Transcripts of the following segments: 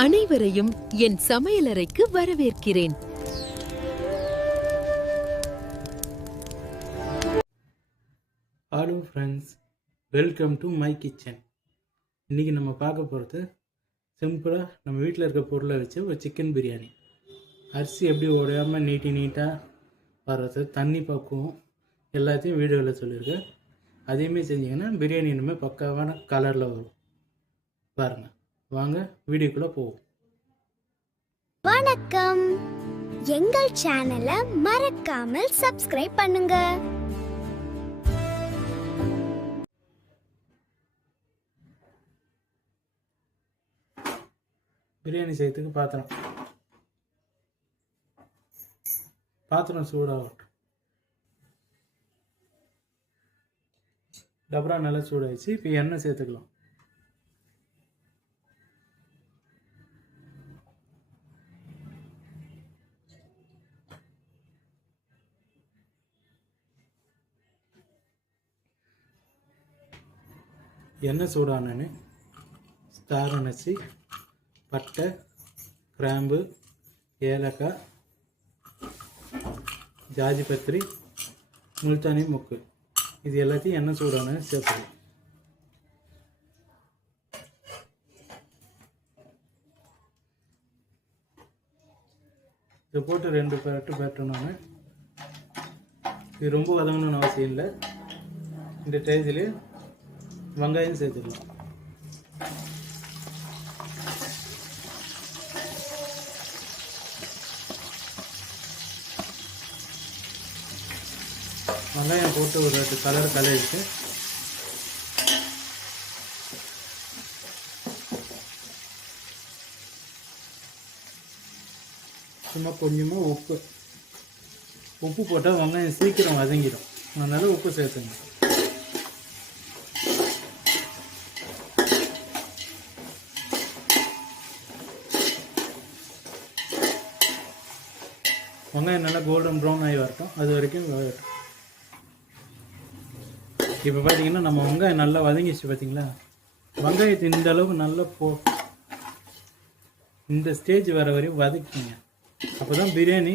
அனைவரையும் என் சமையலறைக்கு வரவேற்கிறேன். Hello friends, welcome to my kitchen. இன்றைக்கி நம்ம பார்க்க போகிறது சிம்பிளாக நம்ம வீட்டில் இருக்க பொருளை வச்சு ஒரு சிக்கன் பிரியாணி. அரிசி எப்படி உடையாமல் நீட்டாக வர்றது, தண்ணி பக்குவம் எல்லாத்தையும் வீடியோவில் சொல்லியிருக்கேன். அதையுமே செஞ்சிங்கன்னா பிரியாணி இனிமேல் பக்காவான கலரில் வரும். பாருங்கள், வாங்க வீடியோக்குள்ளே போவோம். வணக்கம், எங்கள் சேனலை மறக்காமல் சப்ஸ்கிரைப் பண்ணுங்க. பிரியாணி செய்யறதுக்கு பாத்திரம் சூடாகட்டும். டபரா நல்லா சூடாகிடுச்சு. இப்போ எண்ணெய் சேர்த்துக்கலாம். எண்ணெய் சூடானு ஸ்டார் அணைச்சி பட்டை, கிராம்பு, ஏலக்காய், ஜாஜி பத்திரி, முல்தானி மொக்கு இது எல்லாத்தையும் எண்ணெய் சூடான சேர்த்துக்கலாம். இதை போட்டு 2 பேட்டணும்னு இது ரொம்ப வதங்கணும்னு அவசியம் இல்லை. இந்த டேஜில் வெங்காயம் சேர்த்துக்கலாம். வெங்காயம் போட்டு ஒரு 2 கலர் கலரிட்டு சும்மா கொஞ்சமாக உப்பு போட்டால் வெங்காயம் சீக்கிரம் வதங்கிடும். அதனால் உப்பு சேர்த்துங்க. வெங்காயம் நல்லா கோல்டன் ப்ரௌன் ஆகி வரட்டும், அது வரைக்கும் வரட்டும். இப்போ பார்த்தீங்கன்னா நம்ம வெங்காயம் நல்லா வதங்கிச்சு. பார்த்தீங்களா, வெங்காயத்தை இந்த அளவுக்கு நல்லா இந்த ஸ்டேஜ் வர வரையும் வதக்கிங்க. அப்போ தான் பிரியாணி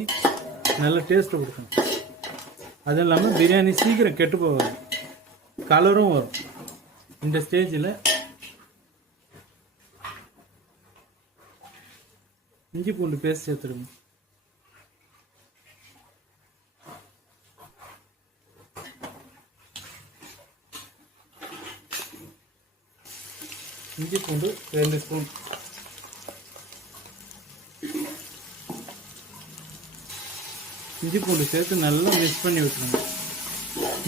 நல்ல டேஸ்ட்டு கொடுக்கும். அதுவும் இல்லாமல் பிரியாணி சீக்கிரம் கெட்டு போகாது, கலரும் வரும். இந்த ஸ்டேஜில் இஞ்சி பூண்டு பேஸ்ட் சேர்த்துடுங்க. இஞ்சி பூண்டு 2 ஸ்பூன், இஞ்சி பூண்டு சேர்த்து நல்லா மிக்ஸ் பண்ணி விட்டுருங்க.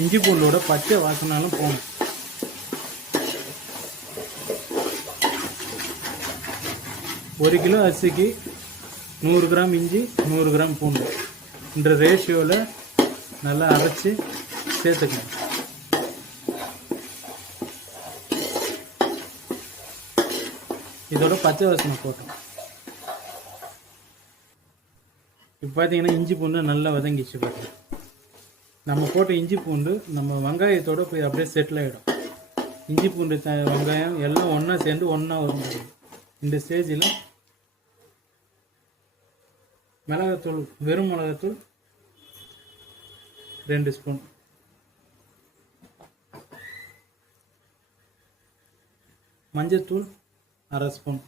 இஞ்சி பூண்டோட பச்சை வாசனாலும் போகணும். ஒரு கிலோ அரிசிக்கு 100 கிராம் இஞ்சி, 100 கிராம் பூண்டு என்ற ரேஷியோவில் நல்லா அரைச்சி சேர்த்துக்கணும். இதோட பச்சை வாசனை போட்டோம். இப்போ பார்த்தீங்கன்னா இஞ்சி பூண்டு நல்லா வதங்கிச்சு. பார்த்தீங்கன்னா நம்ம போட்ட இஞ்சி பூண்டு நம்ம வெங்காயத்தோடு போய் அப்படியே செட்டில் ஆகிடும். இஞ்சி பூண்டு வெங்காயம் எல்லாம் ஒன்றா சேர்ந்து ஒன்றா வரும். இந்த ஸ்டேஜில் மிளகாத்தூள், வெறும் மிளகாத்தூள் 2 ஸ்பூன், மஞ்சத்தூள் 1/2 ஸ்பூன்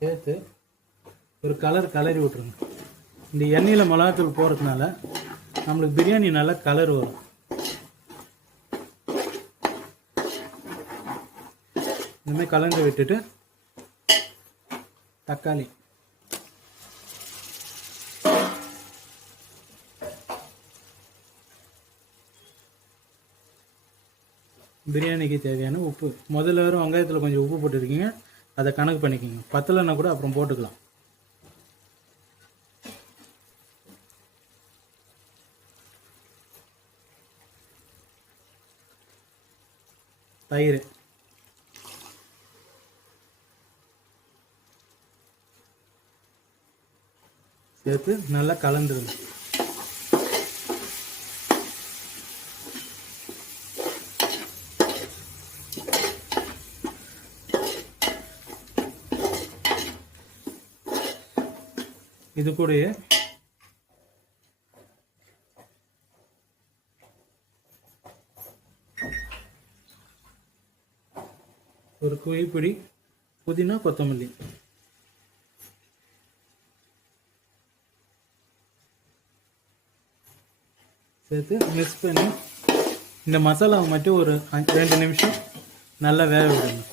சேர்த்து ஒரு கலரி விட்ருங்க. இந்த எண்ணெயில் மிளகாத்தூள் போகிறதுனால நம்மளுக்கு பிரியாணி நல்லா கலர் வரும். இந்தமாதிரி கலந்து விட்டுட்டு தக்காளி, பிரியாணிக்கு தேவையான உப்பு. முதல்ல வரும் வெங்காயத்தில் கொஞ்சம் உப்பு போட்டுருக்கீங்க, அதை கணக்கு பண்ணிக்கோங்க. பத்தலைன்னா கூட அப்புறம் போட்டுக்கலாம். தயிர் சேர்த்து நல்லா கலந்துருங்க. இது கூடயே ஒரு கைப்பிடி புதினா கொத்தமல்லி சேர்த்து மிக்ஸ் பண்ணி இந்த மசாலாவை மட்டும் ஒரு 2 நிமிஷம் நல்லா வேக விடணும்.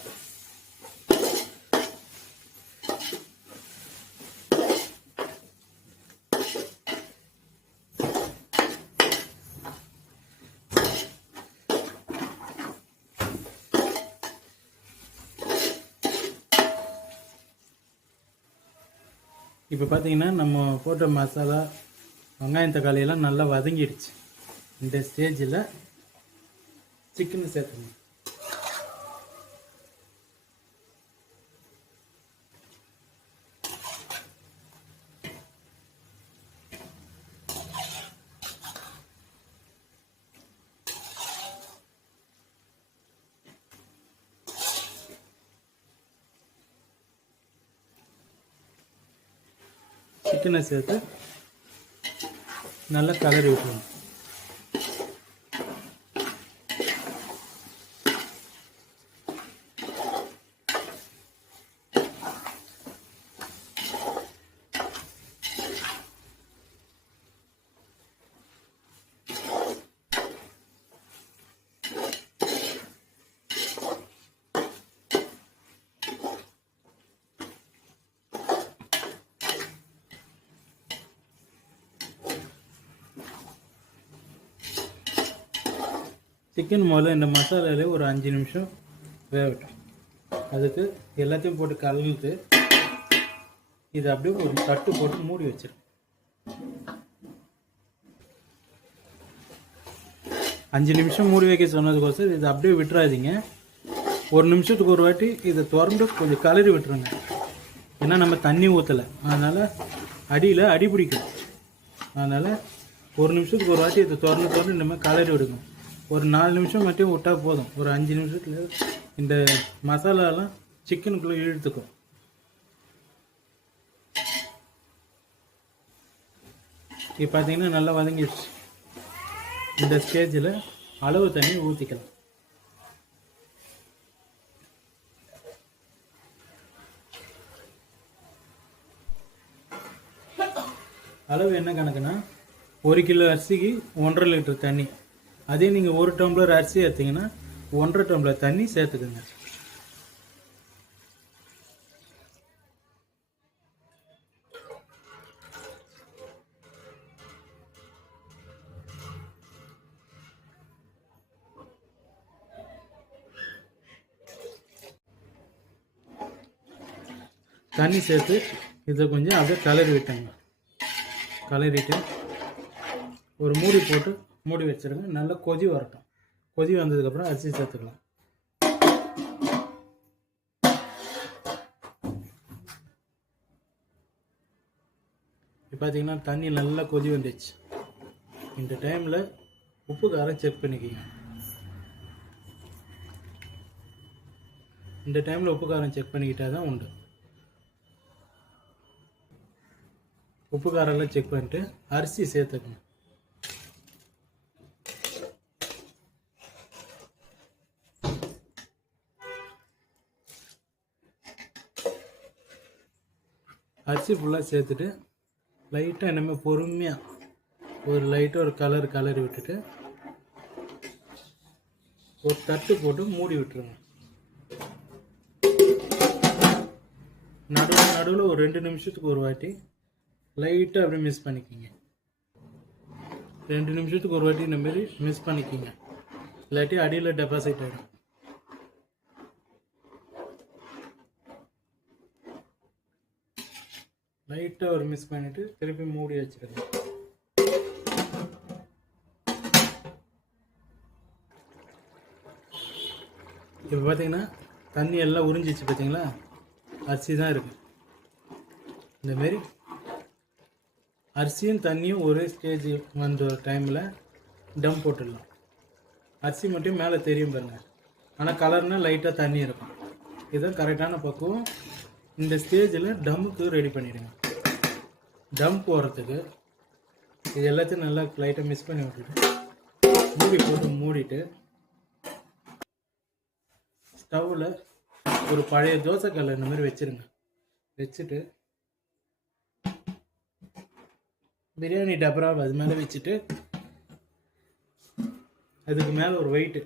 இப்போ பார்த்தீங்கன்னா நம்ம போட்ட மசாலா வெங்காயம் தக்காளியெல்லாம் நல்லா வதங்கிடுச்சு. இந்த ஸ்டேஜில் சிக்கனை சேர்த்துக்கணும். சிக்கனை சேர்த்து நல்லா கலரி விட்டுருணும். சிக்கன் முதல்ல இந்த மசாலாவிலே ஒரு 5 நிமிஷம் வேகட்டும். அதுக்கு எல்லாத்தையும் போட்டு கலந்துட்டு இதை அப்படியே ஒரு தட்டு போட்டு மூடி வச்சிடும். 5 நிமிஷம் மூடி வைக்க சொன்னதுக்கோசம் இதை அப்படியே விட்டுறாதீங்க. 1 நிமிஷத்துக்கு ஒரு வாட்டி இதை திறந்து கொஞ்சம் கலரி விட்டுருங்க. ஏன்னா நம்ம தண்ணி ஊற்றலை, அதனால் அடியில் அடி பிடிக்கும். அதனால் 1 நிமிஷத்துக்கு ஒரு வாட்டி இதை திறந்து இந்த மாதிரி கலரி விடுங்க. ஒரு 4 நிமிஷம் மட்டும் விட்டால் போதும். ஒரு 5 நிமிஷத்தில் இந்த மசாலாலாம் சிக்கனுக்குள்ளே இழுத்துக்கும். இப்போ பார்த்தீங்கன்னா நல்லா வதங்கிடுச்சு. இந்த ஸ்டேஜில் அளவு தண்ணி ஊற்றிக்கலாம். அளவு என்ன கணக்குன்னா 1 கிலோ அரிசிக்கு 1.5 லிட்டர் தண்ணி. அதே நீங்கள் 1 டம்ளர் அரிசி எடுத்தீங்கன்னா 1.5 டம்ளர் தண்ணி சேர்த்துக்குங்க. தண்ணி சேர்த்து இதை கொஞ்சம் அப்படியே கலரி விட்டாங்க. கலரிட்டு ஒரு மூடி போட்டு மூடி வச்சிருங்க. நல்லா கொதி வரட்டும். கொதி வந்ததுக்கப்புறம் அரிசி சேர்த்துக்கலாம். இப்போ பார்த்தீங்கன்னா தண்ணி நல்லா கொதி வந்துடுச்சு. இந்த டைமில் உப்பு காரம் செக் பண்ணிக்கிங்க. இந்த டைமில் உப்பு காரம் செக் பண்ணிக்கிட்டா தான் உண்டு. உப்பு காரெல்லாம் செக் பண்ணிட்டு அரிசி சேர்த்துக்கணும். அரிசி ஃபுல்லாக சேர்த்துட்டு லைட்டாக இனிமேல் பொறுமையாக ஒரு லைட்டாக ஒரு கலரி விட்டுட்டு ஒரு தட்டு போட்டு மூடி விட்டுருங்க. நடுவில் ஒரு 2 நிமிஷத்துக்கு ஒரு வாட்டி லைட்டாக அப்படியே மிக்ஸ் பண்ணிக்கிங்க. 2 நிமிஷத்துக்கு ஒரு வாட்டி இந்த மாதிரி மிக்ஸ் பண்ணிக்கிங்க. இல்லாட்டி அடியில் டெபாசிட் ஆகிடும். லைட்டாக ஒரு மிக்ஸ் பண்ணிவிட்டு திருப்பி மூடி வச்சுருங்க. இப்போ பார்த்தீங்கன்னா தண்ணி எல்லாம் உறிஞ்சிச்சு. பார்த்தீங்களா, அரிசி தான் இருக்குது. இந்தமாரி அரிசியும் தண்ணியும் ஒரே ஸ்டேஜ் வந்த டைமில் டம் போட்டுடலாம். அரிசி மட்டும் மேலே தெரியும் பாருங்கள், ஆனால் கலர்னால் லைட்டாக தண்ணி இருக்கும். இதுதான் கரெக்டான பக்குவம். இந்த ஸ்டேஜில் டம்முக்கு ரெடி பண்ணிவிடுங்க. தம் போடுறதுக்கு இது எல்லாத்தையும் நல்லா லைட்டாக மிக்ஸ் பண்ணி விட்டுட்டு மூடி போட்டு மூடிட்டு ஸ்டவ்வில் ஒரு பழைய தோசைக்கல்லை இந்த மாதிரி வச்சுருங்க. வச்சுட்டு பிரியாணி டபரா அது மேலே வச்சுட்டு அதுக்கு மேலே ஒரு வெயிட்டு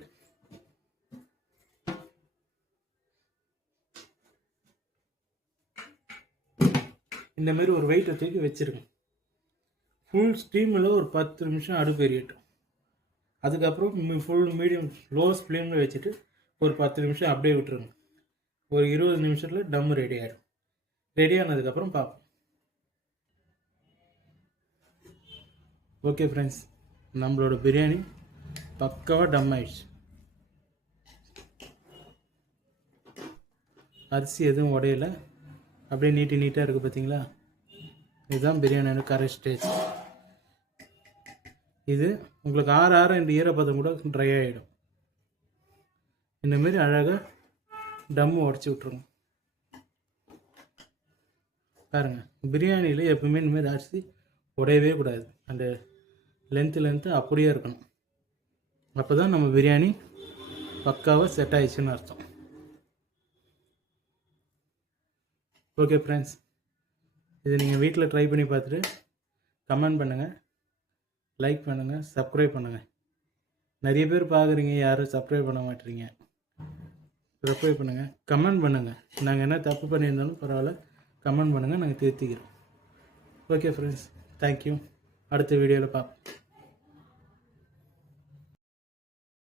இந்த மாதிரி ஒரு வெயிட்டை தூக்கி வச்சுருங்க. ஃபுல் ஸ்டீமில் ஒரு 10 நிமிஷம் அடுப்பு எரியட்டும். அதுக்கப்புறம் ஃபுல் மீடியம் லோ ஃப்ளேமில் வச்சுட்டு ஒரு 10 நிமிஷம் அப்படியே விட்டுருங்க. ஒரு 20 நிமிஷத்தில் டம் ரெடி ஆகிடும். ரெடி ஆனதுக்கப்புறம் பார்ப்போம். ஓகே ஃப்ரெண்ட்ஸ், நம்மளோட பிரியாணி பக்காவாக டம் ஆயிடுச்சு. அரிசி எதுவும் உடையல, அப்படியே நீட்டாக இருக்குது பார்த்தீங்களா? இதுதான் பிரியாணியோட கரெக்ட் ஸ்டேஜ். இது உங்களுக்கு ஆற இந்த ஈரப்பதம் கூட ட்ரை ஆகிடும். இந்தமாரி அழகாக டம்மு உடச்சி விட்ருங்க. பாருங்கள், பிரியாணியில் எப்பவுமே இந்தமாரி அரிசி உடையவே கூடாது. அந்த லென்த்து அப்படியே இருக்கணும். அப்போ தான் நம்ம பிரியாணி பக்காவாக செட் ஆயிடுச்சுன்னு அர்த்தம். ஓகே ஃப்ரெண்ட்ஸ், இது நீங்கள் வீட்டில் ட்ரை பண்ணி பார்த்துட்டு கமெண்ட் பண்ணுங்கள், லைக் பண்ணுங்கள், சப்ஸ்கிரைப் பண்ணுங்கள். நிறைய பேர் பார்க்குறீங்க, யாரும் சப்ஸ்கிரைப் பண்ண மாட்டேறீங்க. சப்ஸ்கிரைப் பண்ணுங்கள், கமெண்ட் பண்ணுங்கள். நாங்கள் என்ன தப்பு பண்ணியிருந்தாலும் பரவாயில்ல, கமெண்ட் பண்ணுங்கள், நாங்கள் திருத்திக்கிறோம். Okay friends, thank you. அடுத்த வீடியோவில் பார்ப்போம்.